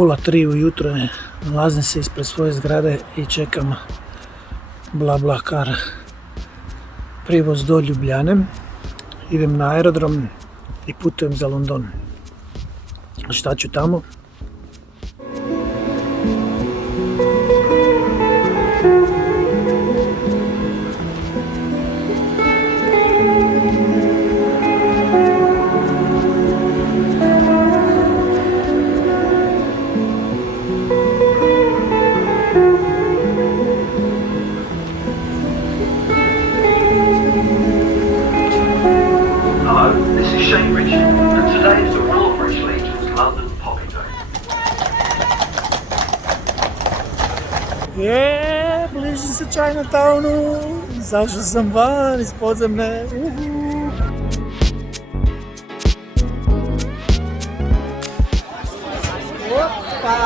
2:30 ujutro je, nalazim se ispred svoje zgrade i čekam BlaBlaCar prijevoz do Ljubljane. Idem na aerodrom i putujem za London. Šta ću tamo? Bliži se Chinatownu, zašao sam van iz podzemne. Opa,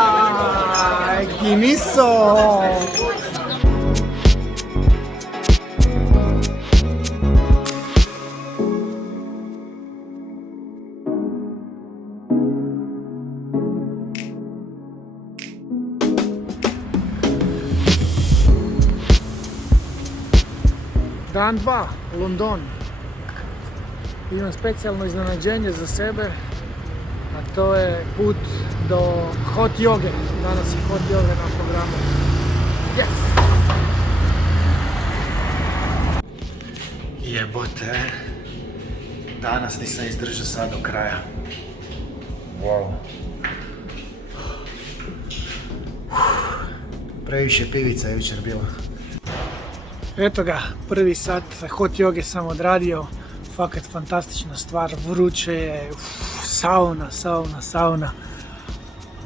Giniso! Dan 2, London. Imam specijalno iznenađenje za sebe, a to je put do hot joge. Danas je hot joge na programu. Yes! Jebote, danas nisam izdržao sad do kraja. Wow. Previše pivica je jučer bilo. Eto ga, prvi sat hot joge sam odradio, fakat fantastična stvar, vruće je, sauna,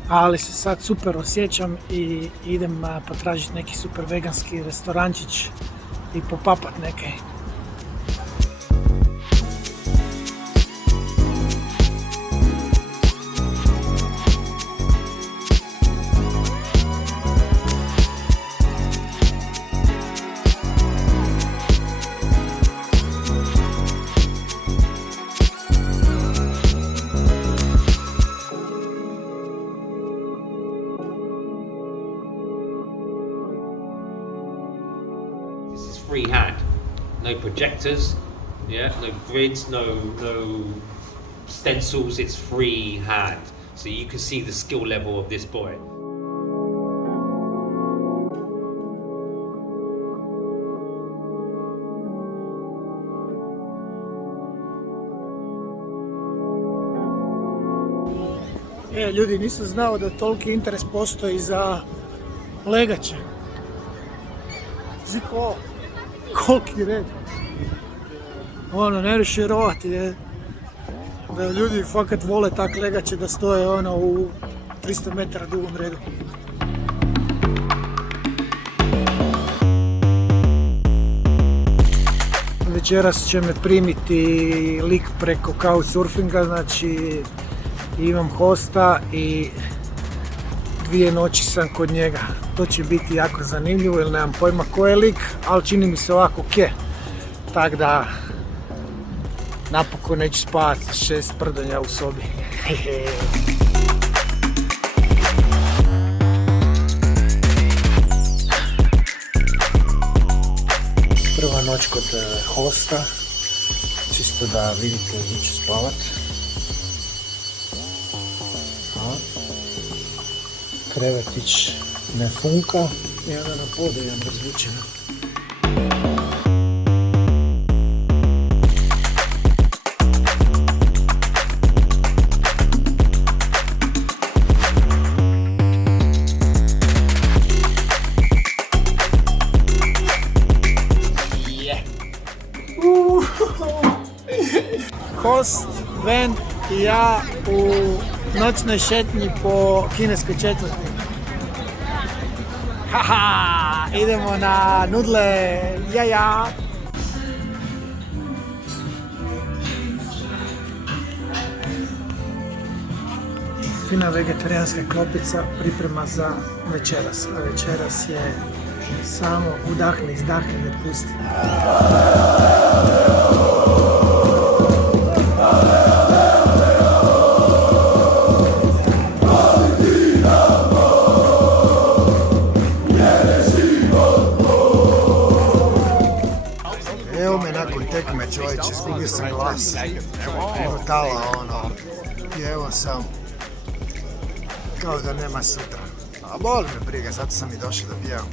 ali se sad super osjećam i idem potražiti neki super veganski restorančić i popapat neke. Freehand, no projectors, yeah, no grids, no stencils. It's freehand, so you can see the skill level of this boy. Ljudi, nisam znao da toliki interes postoji za legače. Ziko, koliki red. Ne riši vjerovati da ljudi fakat vole tak legače da stoje u 300 metara dugom redu. Večeras će me primiti lik preko couchsurfinga, znači imam hosta i 2 noći sam kod njega. To će biti jako zanimljivo jer nemam pojma ko je lik, ali čini mi se ovako ke. Tak da napokon neću spavati sa 6 prdonja u sobi. Prva noć kod hosta, čisto da vidite gdje ću spavat. Krevetić ne funka i onda na podu imam razvučeno. Host, Ven i ja u noćnoj šetnji po kineskoj četvrti. Haha, idemo na nudle, jaja! Fina vegetarijanska klopica, priprema za večeras. A večeras je samo udahni, izdahni, ne pusti. čovječe, izgubio sam glas. Brutala, ono, pjevao sam kao da nema sutra. A boli me briga, zato sam i došao da pjevam.